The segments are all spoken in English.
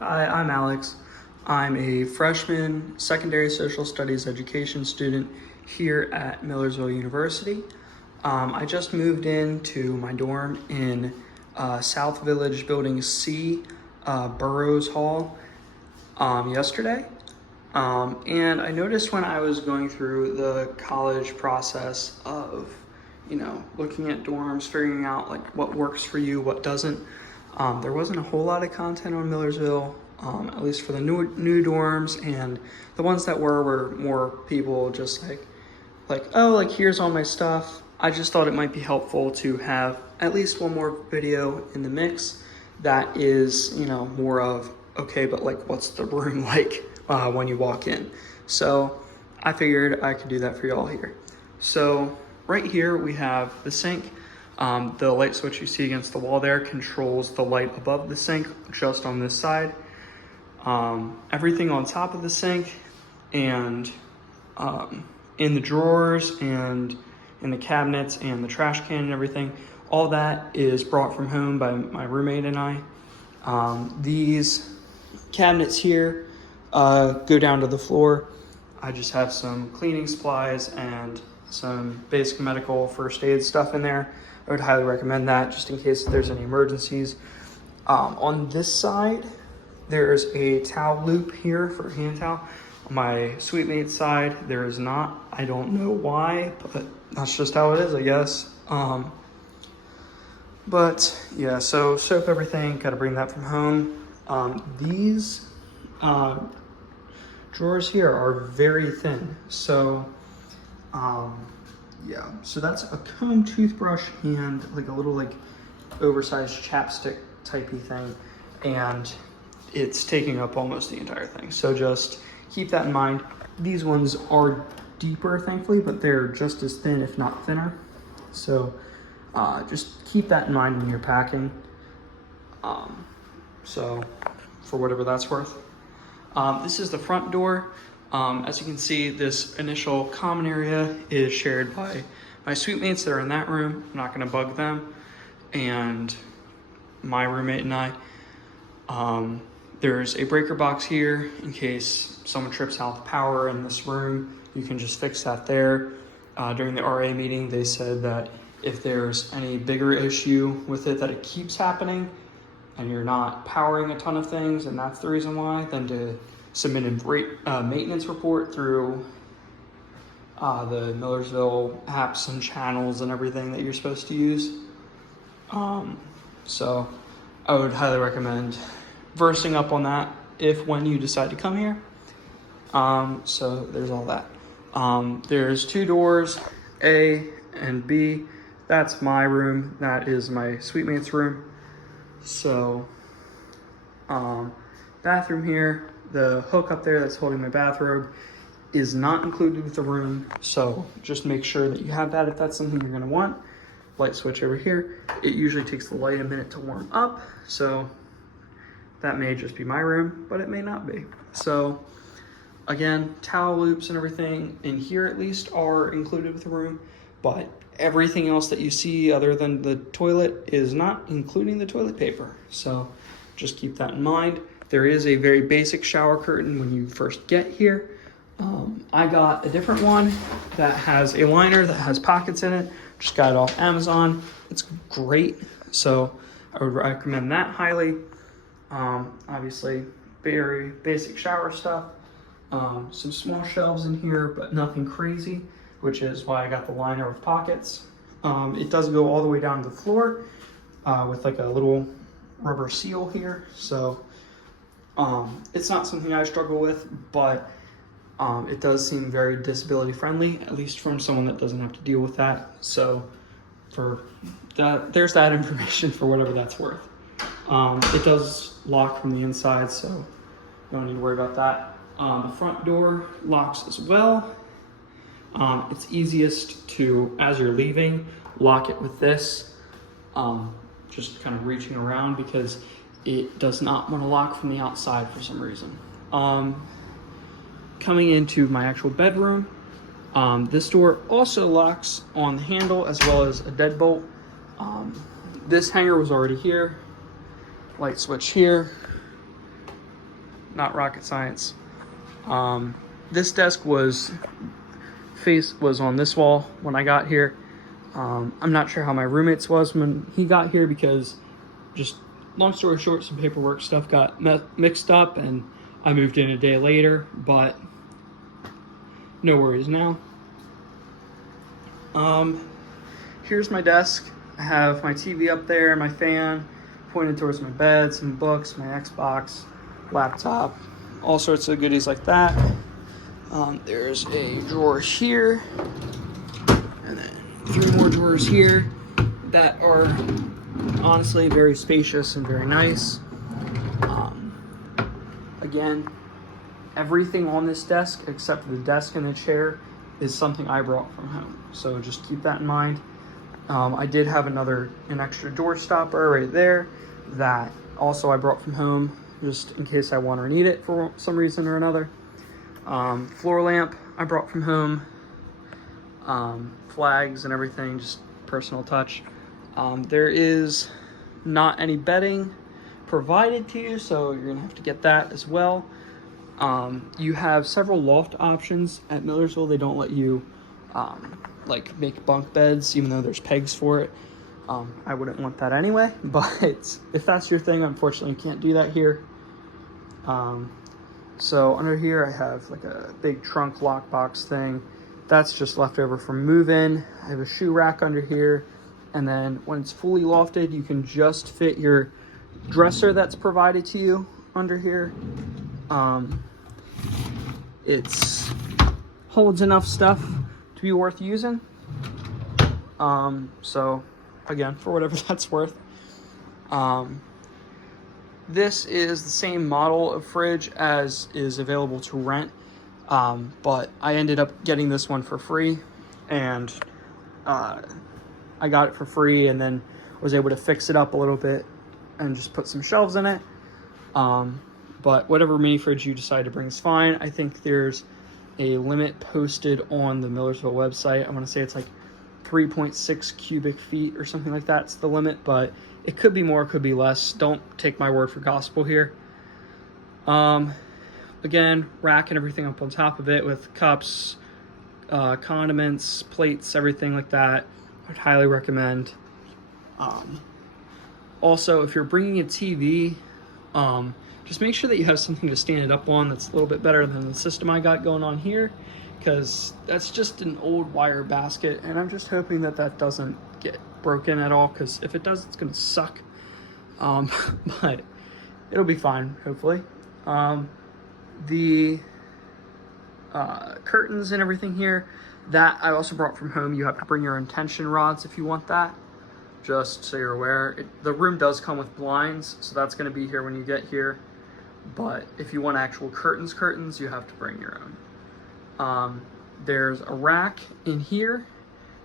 Hi, I'm Alex. I'm a freshman secondary social studies education student here at Millersville University. I just moved into my dorm in South Village Building C, Burroughs Hall, yesterday. And I noticed when I was going through the college process of, looking at dorms, figuring out like what works for you, what doesn't, there wasn't a whole lot of content on Millersville, at least for the new dorms, and the ones that were more people just like here's all my stuff. I just thought it might be helpful to have at least one more video in the mix that is, more of, okay, but like what's the room like when you walk in? So I figured I could do that for y'all here. So right here we have the sink. The light switch you see against the wall there controls the light above the sink just on this side. Everything on top of the sink and in the drawers and in the cabinets and the trash can and everything, all that is brought from home by my roommate and I. These cabinets here go down to the floor. I just have some cleaning supplies and some basic medical first aid stuff in there. I would highly recommend that just in case there's any emergencies. On this side, there's a towel loop here for hand towel. On my suite mate's side, there is not. I don't know why, but that's just how it is, I guess. But yeah, so soap everything, gotta bring that from home. These drawers here are very thin. So yeah, so that's a comb, toothbrush, and like a little like oversized chapstick typey thing. And it's taking up almost the entire thing. So just keep that in mind. These ones are deeper, thankfully, but they're just as thin, if not thinner. So just keep that in mind when you're packing. So for whatever that's worth. This is the front door. As you can see, this initial common area is shared by my suite mates that are in that room. I'm not gonna bug them. And my roommate and I. There's a breaker box here in case someone trips out the power in this room. You can just fix that there. During the RA meeting, they said that if there's any bigger issue with it, that it keeps happening and you're not powering a ton of things, and that's the reason why, then to submit a maintenance report through the Millersville apps and channels and everything that you're supposed to use. So I would highly recommend versing up on that when you decide to come here. So there's all that. There's two doors, A and B. That's my room. That is my suite mate's room. So bathroom here, the hook up there that's holding my bathrobe is not included with the room. So just make sure that you have that if that's something you're gonna want. Light switch over here. It usually takes the light a minute to warm up. So that may just be my room, but it may not be. So again, towel loops and everything in here at least are included with the room, but everything else that you see other than the toilet is not, including the toilet paper. So just keep that in mind. There is a very basic shower curtain when you first get here. I got a different one that has a liner that has pockets in it. Just got it off Amazon. It's great. So I would recommend that highly. Obviously very basic shower stuff. Some small shelves in here, but nothing crazy, which is why I got the liner with pockets. It does go all the way down to the floor with like a little rubber seal here. So it's not something I struggle with, but it does seem very disability friendly, at least from someone that doesn't have to deal with that. So for that, there's that information for whatever that's worth. It does lock from the inside, so you don't need to worry about that. The front door locks as well. It's easiest to, as you're leaving, lock it with this, just kind of reaching around because it does not want to lock from the outside for some reason. Coming into my actual bedroom, this door also locks on the handle as well as a deadbolt. This hanger was already here. Light switch here. not rocket science. This desk was on this wall when I got here. I'm not sure how my roommate's was when he got here, because just long story short, some paperwork stuff got mixed up and I moved in a day later, but no worries now. Here's my desk. I have my TV up there, my fan pointed towards my bed, some books, my Xbox, laptop, all sorts of goodies like that. There's a drawer here, and then 3 more drawers here that are honestly very spacious and very nice. Again, everything on this desk except for the desk and the chair is something I brought from home, so just keep that in mind. I did have an extra door stopper right there that also I brought from home, just in case I want or need it for some reason or another. Floor lamp I brought from home. Flags and everything, just personal touch. There is not any bedding provided to you, so you're gonna have to get that as well. You have several loft options at Millersville. They don't let you like make bunk beds, even though there's pegs for it. I wouldn't want that anyway, but if that's your thing, unfortunately you can't do that here. So under here I have like a big trunk lockbox thing. That's just left over from move-in. I have a shoe rack under here, and then when it's fully lofted, you can just fit your dresser that's provided to you under here. It's holds enough stuff to be worth using. So again, for whatever that's worth. This is the same model of fridge as is available to rent, but I ended up getting this one for free, and I got it for free and then was able to fix it up a little bit and just put some shelves in it. But whatever mini fridge you decide to bring is fine. I think there's a limit posted on the Millersville website. I want to say it's like 3.6 cubic feet or something like that's the limit, but it could be more, could be less. Don't take my word for gospel here. Again, rack and everything up on top of it with cups, condiments, plates, everything like that. I'd highly recommend. Also, if you're bringing a TV, just make sure that you have something to stand it up on that's a little bit better than the system I got going on here, because that's just an old wire basket, and I'm just hoping that that doesn't get broken at all, because if it does, it's gonna suck. But it'll be fine, hopefully. The curtains and everything here, that I also brought from home. You have to bring your own tension rods if you want that, just so you're aware. The room does come with blinds, so that's going to be here when you get here, but if you want actual curtains, you have to bring your own. There's a rack in here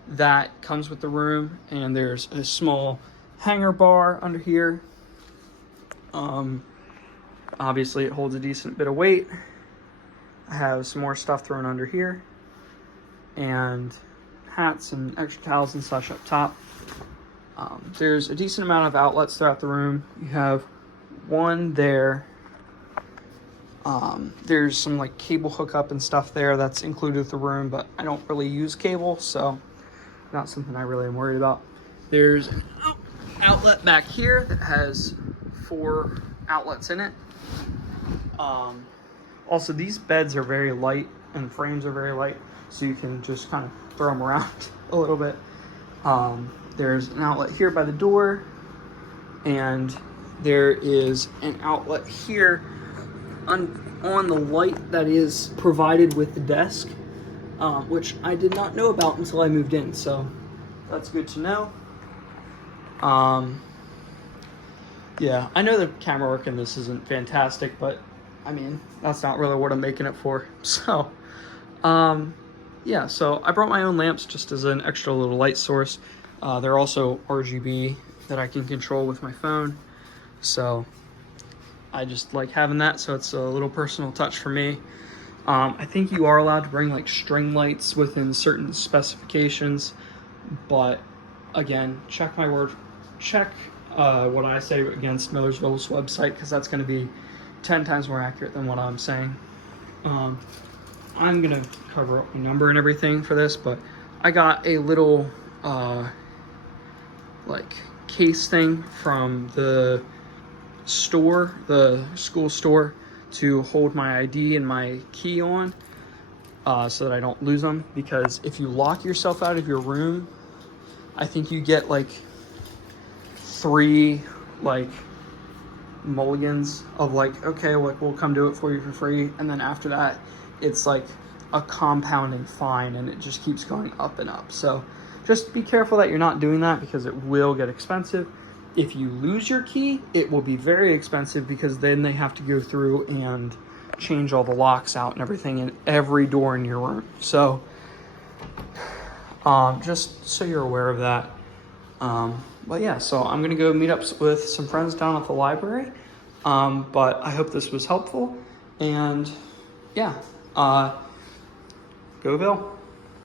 that comes with the room, and there's a small hanger bar under here. Obviously it holds a decent bit of weight. I have some more stuff thrown under here, and hats and extra towels and such up top. There's a decent amount of outlets throughout the room. You have one there. There's some like cable hookup and stuff there that's included with the room, but I don't really use cable, so not something I really am worried about. There's an outlet back here that has 4 outlets in it. Also, these beds are very light and frames are very light, so you can just kind of throw them around a little bit. There's an outlet here by the door, and there is an outlet here on the light that is provided with the desk, which I did not know about until I moved in, so that's good to know. Yeah, I know the camera work in this isn't fantastic, but I mean, that's not really what I'm making it for. So, yeah, so I brought my own lamps just as an extra little light source. They're also RGB that I can control with my phone. So I just like having that, so it's a little personal touch for me. I think you are allowed to bring like string lights within certain specifications, but again, check my word, check what I say against Millersville's website, because that's going to be 10 times more accurate than what I'm saying. I'm gonna cover up my number and everything for this, but I got a little like case thing from the store, the school store, to hold my ID and my key on, so that I don't lose them. Because if you lock yourself out of your room, I think you get like 3 like mulligans of like, okay, we'll come do it for you for free, and then after that it's like a compounding fine, and it just keeps going up and up. So just be careful that you're not doing that, because it will get expensive. If you lose your key, it will be very expensive, because then they have to go through and change all the locks out and everything in every door in your room. So just so you're aware of that. But yeah, so I'm gonna go meet up with some friends down at the library. But I hope this was helpful, and yeah, go Bill.